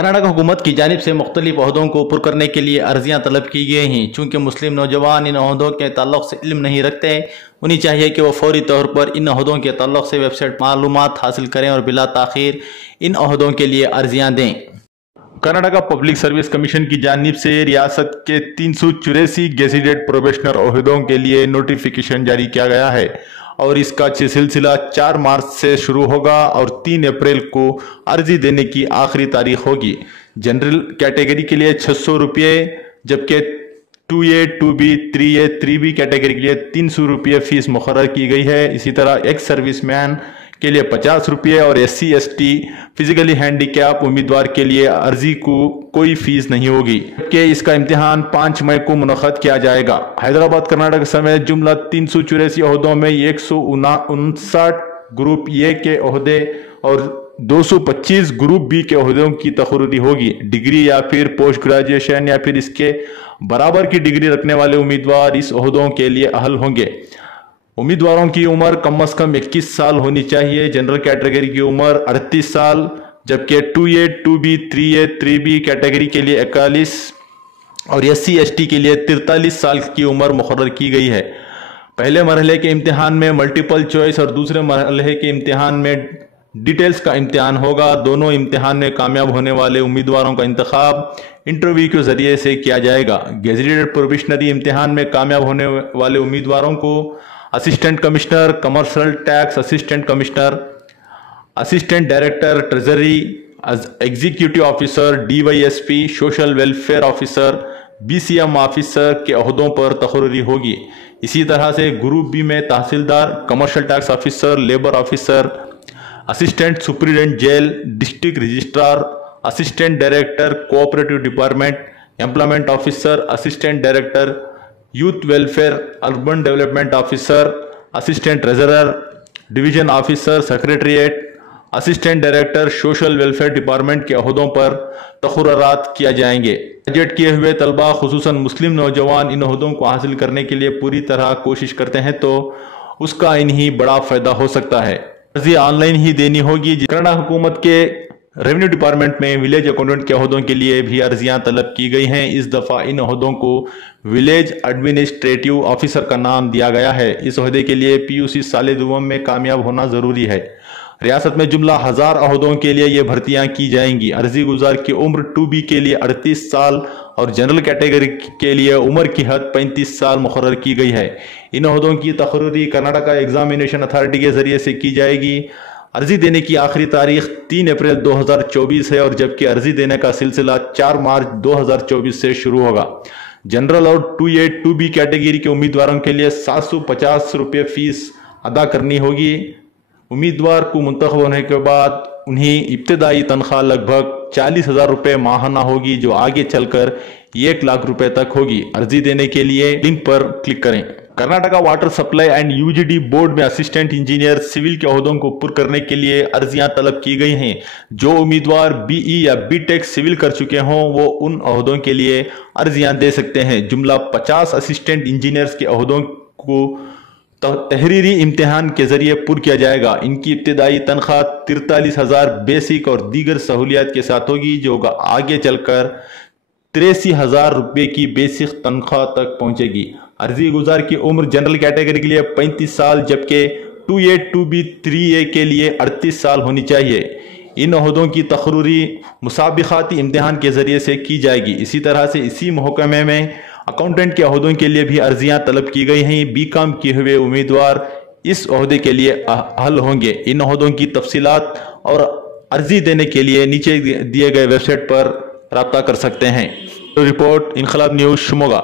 कर्नाटक हुकूमत की जानिब से मुख्तलिफ ओहदों को पुर करने के लिए अर्जियाँ तलब की गई हैं। चूँकि मुस्लिम नौजवान इन ओहदों के ताल्लुक़ से इल्म नहीं रखते, उन्हें चाहिए कि वह फौरी तौर पर इन ओहदों के ताल्लुक़ से वेबसाइट मालूमात हासिल करें और बिला ताख़ीर इन ओहदों के लिए अर्जियाँ दें। कर्नाटक पब्लिक सर्विस कमीशन की जानिब से रियासत के 384 गेजेटेड प्रोबेशनर ओहदों के लिए नोटिफिकेशन जारी किया गया है और इसका सिलसिला 4 मार्च से शुरू होगा और 3 अप्रैल को अर्जी देने की आखिरी तारीख होगी। जनरल कैटेगरी के लिए 600 रुपये, जबकि 2A, 2B, 3A, 3B category के लिए 300 रुपये फीस मुकर्रर की गई है। इसी तरह एक्स सर्विसमैन के लिए 50 रुपये और SC ST फिजिकली हैंडीकैप उम्मीदवार के लिए अर्जी को कोई फीस नहीं होगी, जबकि इसका इम्तिहान 5 मई को मुनक़्क़द किया जाएगा। हैदराबाद कर्नाटक समेत जुमला 384 ओहदों में 159 ग्रुप ए के ओहदे और 225 ग्रुप बी के ओहदों की तकर्री होगी। डिग्री या फिर पोस्ट ग्रेजुएशन या फिर इसके बराबर की डिग्री रखने वाले उम्मीदवार इस ओहदों के लिए अहल होंगे। उम्मीदवारों की उम्र कम से कम 21 साल होनी चाहिए। जनरल कैटेगरी की उम्र 38 साल, जबकि 2A, 2B, 3A, 3B category के लिए 41 और SC ST के लिए 43 साल की उम्र मुकर्रर की गई है। पहले मरहले के इम्तिहान में मल्टीपल चॉइस और दूसरे मरहले के इम्तिहान में डिटेल्स का इम्तिहान होगा। दोनों इम्तिहान में कामयाब होने वाले उम्मीदवारों का इंतखाब इंटरव्यू के जरिए से किया जाएगा। गेजेटेड प्रोबेशनरी इम्तिहान में कामयाब होने वाले उम्मीदवारों को assistant commissioner, commercial tax assistant commissioner, assistant director treasury, executive officer, DYSP, social welfare officer, BCM officer के ओहदों पर तकर्री होगी। इसी तरह से ग्रुप बी में tehsildar, commercial tax officer, labour officer, assistant superintendent jail, district registrar, assistant director cooperative department, employment officer, assistant director youth welfare, urban development officer, assistant treasurer, division officer secretariat, assistant director social welfare department के ओहदों पर तकर्रात किया जाएंगे। Graduate किए हुए तलबा खुसूसन मुस्लिम नौजवान इन ओहदों को हासिल करने के लिए पूरी तरह कोशिश करते हैं तो उसका इन्हीं बड़ा फायदा हो सकता है। अर्जी ऑनलाइन ही देनी होगी। कर्नाटक हुकूमत के रेवेन्यू डिपार्टमेंट में विलेज अकाउंटेंट के ओहदों के लिए भी अर्जियां तलब की गई हैं। इस दफ़ा इन ओहदों को विलेज एडमिनिस्ट्रेटिव ऑफिसर का नाम दिया गया है। इस ओहदे के लिए PUC साले दुवम में कामयाब होना ज़रूरी है। रियासत में जुमला 1000 ओहदों के लिए ये भर्तियां की जाएंगी। अर्जी गुजार की उम्र 2B के लिए 38 साल और जनरल कैटेगरी के लिए उम्र की हद 35 साल मुकर्रर की गई है। इन ओहदों की तकर्री कर्नाटक एग्जामिनेशन अथॉरिटी के जरिए से की जाएगी। अर्जी देने की आखिरी तारीख 3 अप्रैल 2024 है और जबकि अर्जी देने का सिलसिला 4 मार्च 2024 से शुरू होगा। जनरल और 2A, 2B कैटेगरी के उम्मीदवारों के लिए 750 रुपये फीस अदा करनी होगी। उम्मीदवार को मुंतखब होने के बाद उन्हें इब्तदाई तनख्वाह लगभग 40,000 रुपये माहाना होगी, जो आगे चलकर 1 लाख रुपए तक होगी। अर्जी देने के लिए लिंक पर क्लिक करें। Karnataka water supply and UGD board में असिस्टेंट इंजीनियर सिविल के ओहदों को पुर करने के लिए अर्जियां तलब की गई हैं। जो उम्मीदवार BE या BTech सिविल कर चुके हों वो उन ओहदों के लिए अर्जियां दे सकते हैं। जुमला 50 असिस्टेंट इंजीनियर्स के ओहदों को तहरीरी इम्तिहान के जरिए पुर किया जाएगा। इनकी इब्तदाई तनख्वाह 43,000 बेसिक और दीगर सहूलियात के साथ होगी, जो आगे चलकर 83,000 रुपये की बेसिक तनख्वाह तक पहुंचेगी। अर्जी गुजार की उम्र जनरल कैटेगरी के लिए 35 साल, जबकि 2A, 2B, 3A के लिए 38 साल होनी चाहिए। इन ओहदों की तकर्री मुसाबिकाती इम्तिहान के जरिए से की जाएगी। इसी तरह से इसी महकमे में अकाउंटेंट के ओहदों के लिए भी अर्जियां तलब की गई हैं। BCom किए हुए उम्मीदवार इस ओहदे के लिए अहल होंगे। इन ओहदों की तफसीलात और अर्जी देने के लिए नीचे दिए गए वेबसाइट पर राब्ता कर सकते हैं। रिपोर्ट इनकलाब न्यूज़ शिमोगा।